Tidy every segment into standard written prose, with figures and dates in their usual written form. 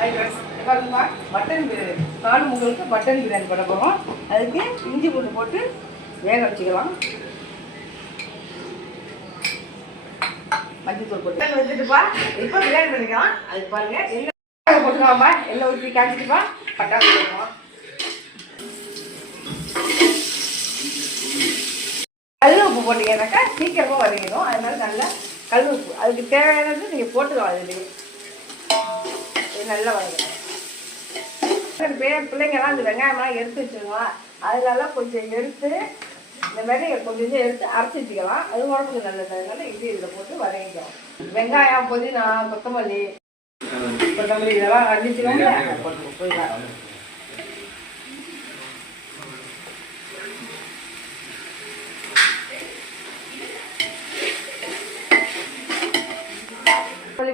பாருங்கப்பா மட்டன் பிரியாணி கால் முகலுக்கு மட்டன் பிரியாணி பண்ண போகிறோம். அதுக்கு இஞ்சி பூண்டு போட்டு வேக வச்சுக்கலாம். மஞ்சத்தூள் போட்டு வந்துட்டுப்பா இப்போ பிரியாணி பண்ணிக்கலாம். அதுக்கு பாருங்க எண்ணெய் போட்டுக்கலாம்ப்பா. எண்ணெய் ஊற்றி காய்ச்சிட்டுப்பா பட்டாசு போடுவோம். கல் உப்பு போட்டீங்கன்னாக்கா சீக்கிரமாக வதங்கிடும். அதனால நல்லா கல் உப்பு அதுக்கு தேவையானது நீங்கள் போட்டுக்கலாம். அதுலேயே இது நல்லா வதங்கணும். பிள்ளைங்கலாம் அந்த வெங்காயம்லாம் எடுத்து வச்சுருக்கலாம். அதனால கொஞ்சம் எடுத்து இந்த மாதிரி கொஞ்சம் எடுத்து அரைச்சி வச்சுக்கலாம். அது உடம்புக்கு நல்லதுனால இது இதில் போட்டு வதங்கிக்கலாம். வெங்காயம் புதினா கொத்தமல்லி இதெல்லாம் அடிச்சுக்கோங்க போட்டு போயிடலாம்.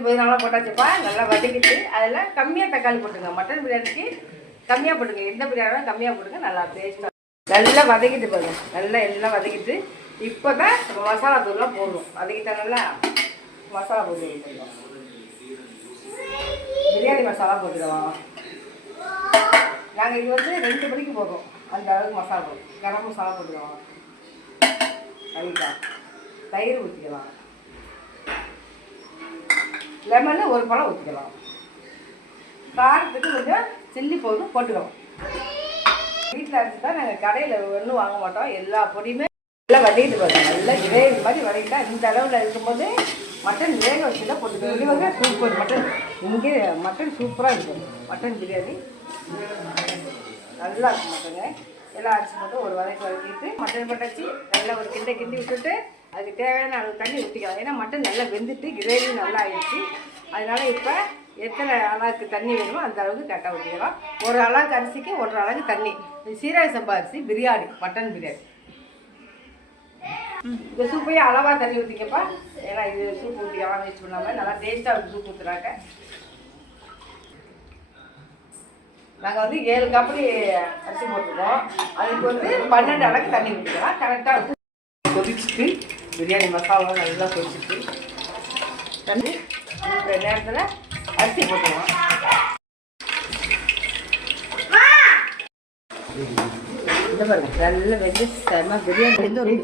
புதினாலாம் போட்டாச்சுப்பா நல்லா வதக்கிட்டு அதில் கம்மியாக தக்காளி போட்டுங்க. மட்டன் பிரியாணிக்கு கம்மியாக போட்டுங்க. எந்த பிரியாணியும் கம்மியாக போட்டுங்க. நல்லா டேஸ்ட்டாக நல்லா வதக்கிட்டு பாருங்க. நல்லா எல்லாம் வதக்கிட்டு இப்போ தான் மசாலா தூள்லாம் போடணும். வதக்கிட்டா நல்லா மசாலா போட்டு போடுவோம். பிரியாணி மசாலா போட்டுக்கலாம். நாங்கள் இது வந்து 2 மணிக்கு போடுறோம். அந்த அளவுக்கு மசாலா போடுவோம். கரம் மசாலா போட்டுக்கலாம். தயிர் ஊற்றிக்கலாம். லெமனு ஒரு பழம் ஊற்றிக்கலாம். காரத்துக்கு கொஞ்சம் சில்லி பவுடர் போட்டுக்கலாம். வீட்டில் அரைச்சி தான் நாங்கள் கடையில் ஒன்றும் வாங்க மாட்டோம். எல்லா பொடியுமே நல்லா வதக்கிட்டு போடுறோம். நல்லா கிரேவி மாதிரி வதக்கிட்டா இந்த அளவில் இருக்கும்போது மட்டன் வேக வச்சு தான் போட்டுக்கணும். இது வந்து சூப்பர் மட்டன். இங்கே மட்டன் சூப்பராக இருக்கும். மட்டன் பிரியாணி நல்லா இருக்கும். மட்டங்க எல்லாம் அரைச்சி மட்டும் ஒரு வதக்கிட்டு மட்டன் போட்டாச்சு நல்லா ஒரு கிண்டி விட்டுட்டு அதுக்கு தேவையான அளவு தண்ணி ஊற்றிக்கலாம். ஏன்னா மட்டன் நல்லா வெந்துட்டு கிரேவி நல்லா ஆயிடுச்சு. அதனால் இப்போ எத்தனை அளவுக்கு தண்ணி வேணுமோ அந்த அளவுக்கு கரெக்டாக ஊற்றிக்கலாம். ஒரு அளவுக்கு அரிசிக்கு 1 அளவுக்கு தண்ணி. சீரக சம்பா அரிசி பிரியாணி மட்டன் பிரியாணி. இந்த சூப்பையே அளவாக தண்ணி ஊற்றிக்கப்பா. ஏன்னா இது சூப் ஊற்றிக்கலாம் வேஸ்ட் பண்ணாமல் நல்லா டேஸ்ட்டாக இருக்கும். சூப் ஊற்றுறாங்க. நாங்கள் வந்து 7 கப்படி அரிசி போட்டுருக்கோம். அதுக்கு வந்து 12 அளவுக்கு தண்ணி ஊற்றிக்கலாம். கரெக்டாக கொதிச்சுட்டு பிரியாணி மசாலாலாம் நல்லா கொதிச்சுட்டு தண்ணி இந்த நேரத்தில் அரிசி போட்டுருவோம். இந்த பாருங்க நல்லா வெந்து செம்ம பிரியாணி வந்து ஒரு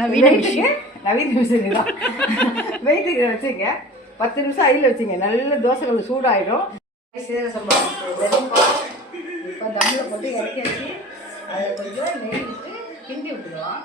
நவீன மிஷின் தான். வெயிட்டுக்கு வச்சுங்க 10 நிமிஷம் அதில் வச்சுங்க. நல்ல தோசைகள் சூடாயிடும். சீரக சம்பா இப்போ தம்மில் போட்டு இறக்கி வச்சு அதை கொஞ்சம் நெய் விட்டு கிண்டி விட்டுக்கலாம்.